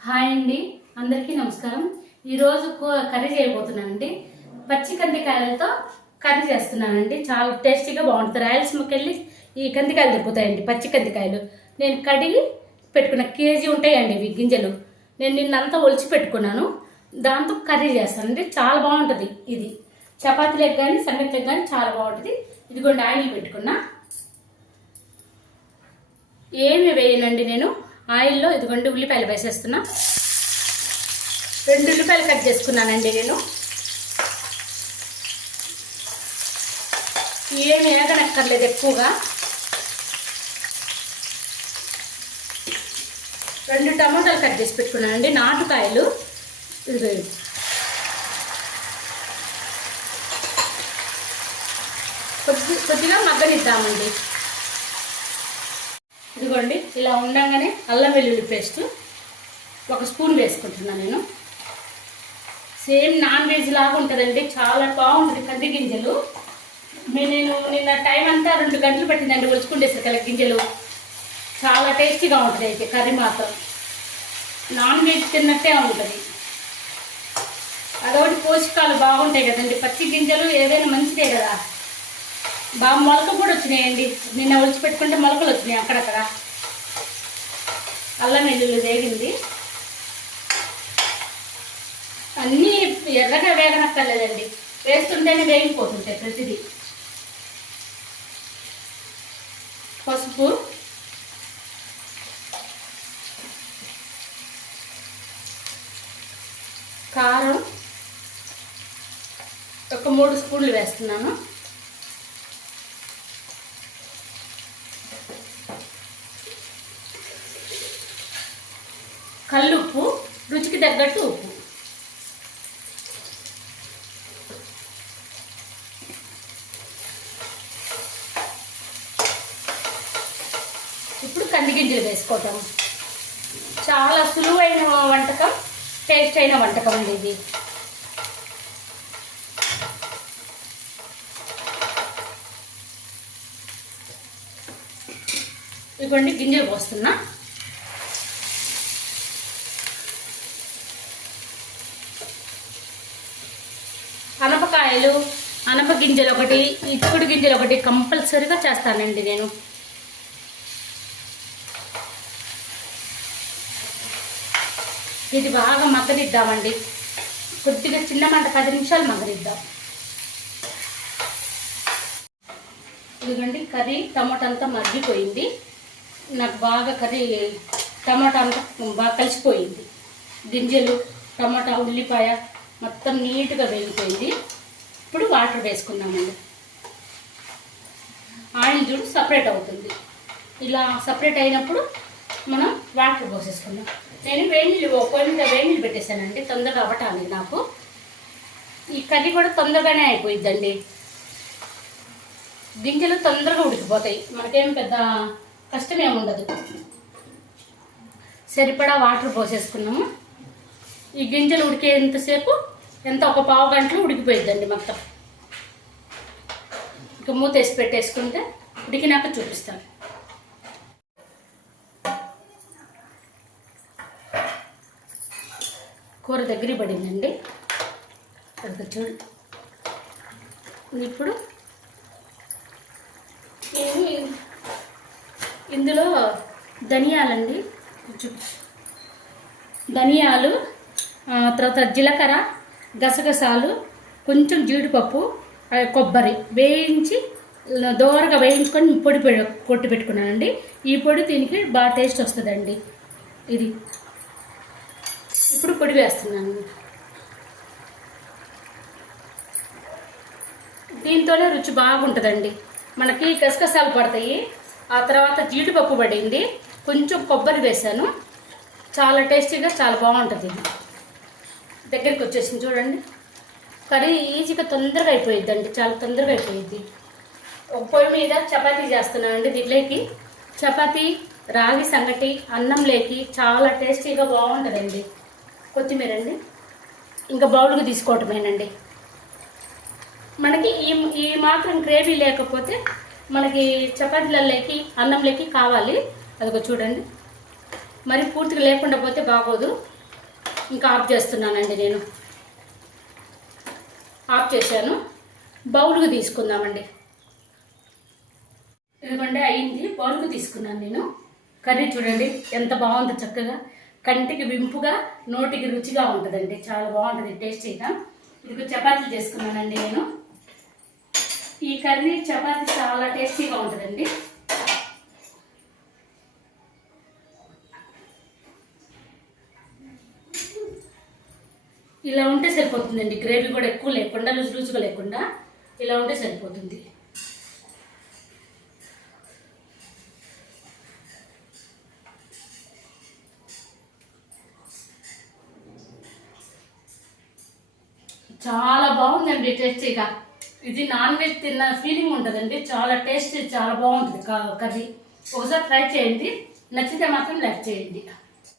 Hi అండి, అందరికీ నమస్కారం. ఈరోజు కర్రీ చేయబోతున్నానండి. పచ్చి కందికాయలతో కర్రీ చేస్తున్నానండి. చాలా టేస్టీగా బాగుంటుంది. రాయలసీమకి వెళ్ళి ఈ కందికాయలు దొరుకుతాయండి, పచ్చి కందికాయలు. నేను కడిగి పెట్టుకున్న కేజీ ఉంటాయండి ఇవి గింజలు. నేను నిన్నంతా ఒలిచి పెట్టుకున్నాను. దాంతో కర్రీ చేస్తానండి. చాలా బాగుంటుంది. ఇది చపాతీలకు కానీ సంగతిలకు కానీ చాలా బాగుంటుంది. ఇదిగోండి ఆయిల్ పెట్టుకున్నా. ఏమి వేయనండి నేను ఆయిల్లో. ఇదిగోండి ఉల్లిపాయలు వేసేస్తున్నా. 2 ఉల్లిపాయలు కట్ చేసుకున్నానండి నేను. ఏమి వేగనక్కర్లేదు ఎక్కువగా. 2 టమాటాలు కట్ చేసి పెట్టుకున్నానండి, నాటుకాయలు. ఇది కొద్దిగా మగ్గనిద్దామండి. ఇదిగోండి ఇలా ఉండగానే అల్లం వెల్లుల్లి పేస్ట్ 1 స్పూన్ వేసుకుంటున్నాను నేను. సేమ్ నాన్ వెజ్ లాగా ఉంటుందండి, చాలా బాగుంటుంది. కంది గింజలు నేను నిన్న టైం అంతా 2 గంటలు పెట్టిందండి ఒలుచుకుంటేసరికి గింజలు. చాలా టేస్టీగా ఉంటుంది. అయితే కర్రీ మాత్రం నాన్ వెజ్ తిన్నట్టే ఉంటుంది. అదొకటి పోషకాలు బాగుంటాయి కదండి. పచ్చి గింజలు ఏదైనా మంచిదే కదా. బాగా మొలక కూడా వచ్చినాయండి. నిన్న ఒలిచి పెట్టుకుంటే మొలకలు వచ్చినాయి అక్కడక్కడ. అల్లం వెల్లుల్లి వేగింది. అన్నీ ఎర్రగా వేగనక్కర్లేదండి, వేస్తుంటేనే వేగిపోతుంటాయి ప్రతిదీ. పసుపు, కారం 3 స్పూన్లు వేస్తున్నాను. కల్లుప్పు, రుచికి తగ్గట్టు ఉప్పు. ఇప్పుడు కందిగింజలు వేసుకోవటం. చాలా సులువైన వంటకం, టేస్ట్ అయిన వంటకం అండి ఇది. ఇవ్వండి గింజలు పోస్తున్నా. అనపకాయలు, అనప గింజలు ఒకటి, ఇటుకుడు గింజలు ఒకటి కంపల్సరీగా చేస్తానండి నేను. ఇది బాగా మగ్గనిద్దామండి. కొద్దిగా చిన్న మంట 10 నిమిషాలు మగ్గనిద్దాం. ఇదిగోండి కర్రీ టమాటా అంతా మగ్గిపోయింది. నాకు బాగా కర్రీ టమాటా అంతా బాగా కలిసిపోయింది. గింజలు, టమాటా, ఉల్లిపాయ మొత్తం నీట్గా వేగిపోయింది. ఇప్పుడు వాటర్ వేసుకుందామండి. ఆయిల్ చూడు సపరేట్ అవుతుంది. ఇలా సపరేట్ అయినప్పుడు మనం వాటర్ పోసేసుకుందాం. నేను వేడినీళ్ళు పొయ్యి మీద వేడినీళ్ళు పెట్టేశానండి, తొందరగా అవ్వటానికి. నాకు ఈ కర్రీ కూడా తొందరగానే అయిపోయిద్దండి. గింజలు తొందరగా ఉడికిపోతాయి, మనకేం పెద్ద కష్టమేమి ఉండదు. సరిపడా వాటర్ పోసేసుకున్నాము. ఈ గింజలు ఉడికేంతసేపు ఎంత ఒక 1/2 గంటలో ఉడికిపోయిద్దండి మొత్తం. ఇక మూత వేసి పెట్టేసుకుంటే ఉడికినాక చూపిస్తాను. కూర దగ్గర పడిందండి, అది చూడు. ఇప్పుడు ఇందులో ధనియాలండి, ధనియాలు, తర్వాత జీలకర్ర, గసగసాలు, కొంచెం జీడిపప్పు, కొబ్బరి వేయించి దోరగా వేయించుకొని పొడి కొట్టి పెట్టుకున్నానండి. ఈ పొడి దీనికి బాగా టేస్ట్ వస్తుందండి. ఇది ఇప్పుడు పొడి వేస్తున్నాను. దీంతోనే రుచి బాగుంటుందండి. మనకి గసగసాలు పడతాయి, ఆ తర్వాత జీడిపప్పు పడింది, కొంచెం కొబ్బరి వేసాను. చాలా టేస్టీగా చాలా బాగుంటుంది. ఇది దగ్గరికి వచ్చేసింది చూడండి. కర్రీ ఈజీగా తొందరగా అయిపోయిద్దండి, చాలా తొందరగా అయిపోయిద్ది. ఒక పొయ్యి మీద చపాతీ చేస్తున్నానండి. దీంట్లోకి చపాతీ, రాగి సంగటి, అన్నం లేకి చాలా టేస్టీగా బాగుంటుందండి. కొత్తిమీర అండి, ఇంకా బౌల్కి తీసుకోవటమేనండి. మనకి ఈ మాత్రం గ్రేవీ లేకపోతే మనకి చపాతీలలోకి అన్నంలోకి కావాలి. అదిగో చూడండి. మరి పూర్తిగా లేకుండా పోతే బాగోదు. ఇంకా ఆఫ్ చేస్తున్నానండి నేను. ఆఫ్ చేశాను. బౌల్కి తీసుకుందామండి. ఎందుకంటే అయింది, బౌల్కి తీసుకున్నాను నేను. కర్రీ చూడండి ఎంత బాగుందో, చక్కగా కంటికి వింపుగా నోటికి రుచిగా ఉంటుందండి. చాలా బాగుంటుంది టేస్టీగా. ఇది చపాతీలు చేసుకున్నానండి నేను. ఈ కర్రీ చపాతీ చాలా టేస్టీగా ఉంటుందండి. ఇలా ఉంటే సరిపోతుందండి. గ్రేవీ కూడా ఎక్కువ లేకుండా, లూజుగా లేకుండా ఇలా ఉంటే సరిపోతుంది. చాలా బాగుందండి టేస్టీగా. ఇది నాన్ వెజ్ తిన్న ఫీలింగ్ ఉంటుందండి. చాలా టేస్టీ, చాలా బాగుంటుంది కర్రీ. ఒకసారి ట్రై చేయండి. నచ్చితే మాత్రం లైక్ చేయండి.